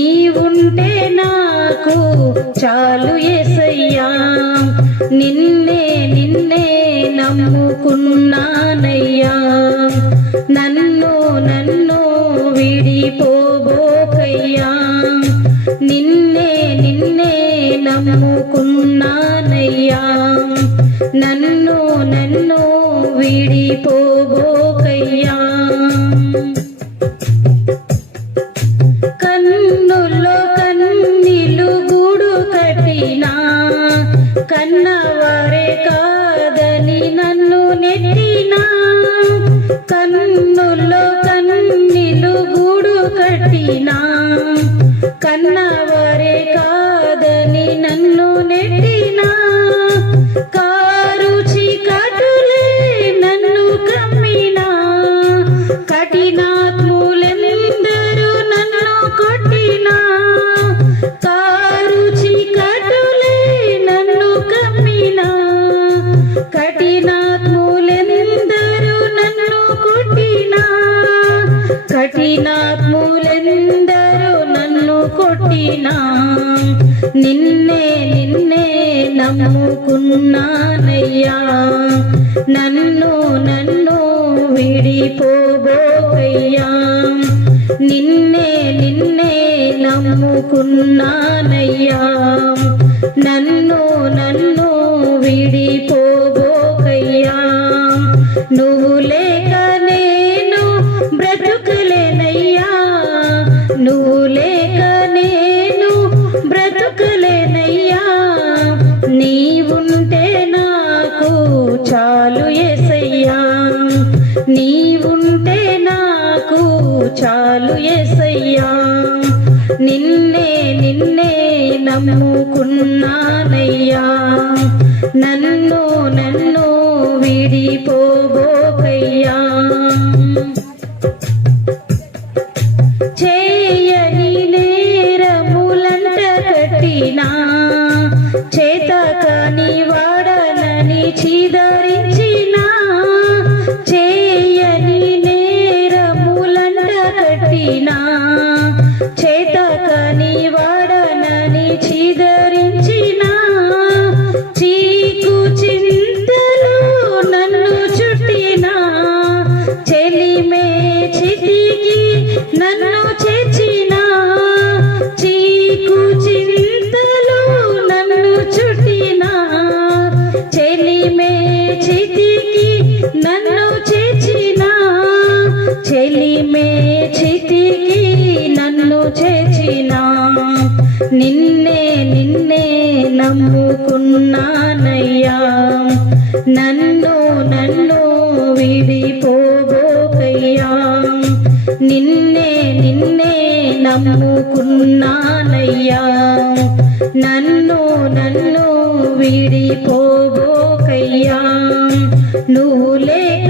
నీవుంటే నాకు చాలు ఏసయ్యా. నిన్నే నిన్నే నమ్ముకున్నానయ్యా. నన్ను నన్ను విడిపోబోకయ్యా. నిన్నే నిన్నే నమ్ముకున్నానయ్యా. నన్ను నన్ను విడిపోబోకయ్యా. కట్టినా కన్నవారే కాదని నన్ను నెట్టినా. కన్నుల్లో కన్నీలు గూడు కట్టినా. కన్నవారే కాదని నన్ను నెట్టినా. కఠినాత్ములెందరూ నన్ను కొట్టినా. నిన్నే నిన్నే నమ్ముకున్నానయ్యా. నన్ను నన్ను విడిపోబోకయ్యా. నిన్నే నిన్నే నమ్ముకున్నానయ్యా. నన్ను నన్ను విడిపోబోకయ్యా. నువ్వులే చాలు ఎసయ్యా నిన్నే నిన్నే నమ్ముకున్నానయ్యా. నన్ను నన్ను విడిపోబోకయ్యా. చీదరించిన చీకు చింతలు నన్ను చుట్టినా. చెలిమే చితికి నన్ను చేర్చిన. చీకు చింతలు నన్ను చుట్టిన. చెలిమే చితికి నన్ను చేర్చిన. చెలిమే చితికి నన్ను చేర్చిన. నిన్నే నమ్ముకున్నానయ్యా నన్ను నన్ను విడిపోబోకయ్యా. నిన్నే నిన్నే నమ్ముకున్నానయ్యా. నన్ను నన్ను విడిపోబోకయ్యా. నువ్వు లేక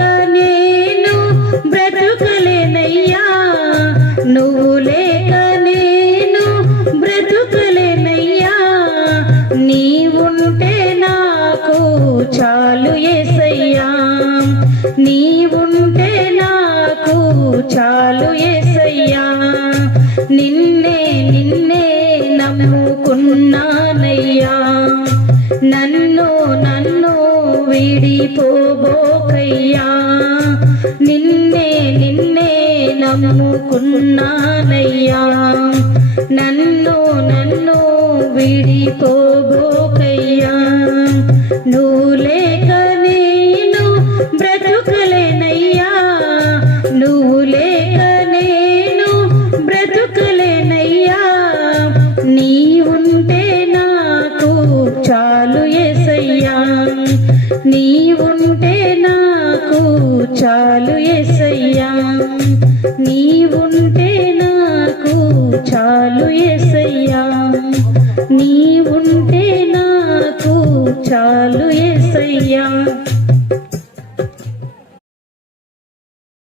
పోబోకయ్యా నిన్నే నిన్నే నమ్ముకున్నానయ్యా. నన్ను నన్ను విడిపోబోకయ్యా నువ్వు లేక నీవుంటే నాకు చాలు ఎసయ్యా నీవుంటే నాకు చాలు ఎసయ్యా నీవుంటే నాకు చాలు ఎసయ్యా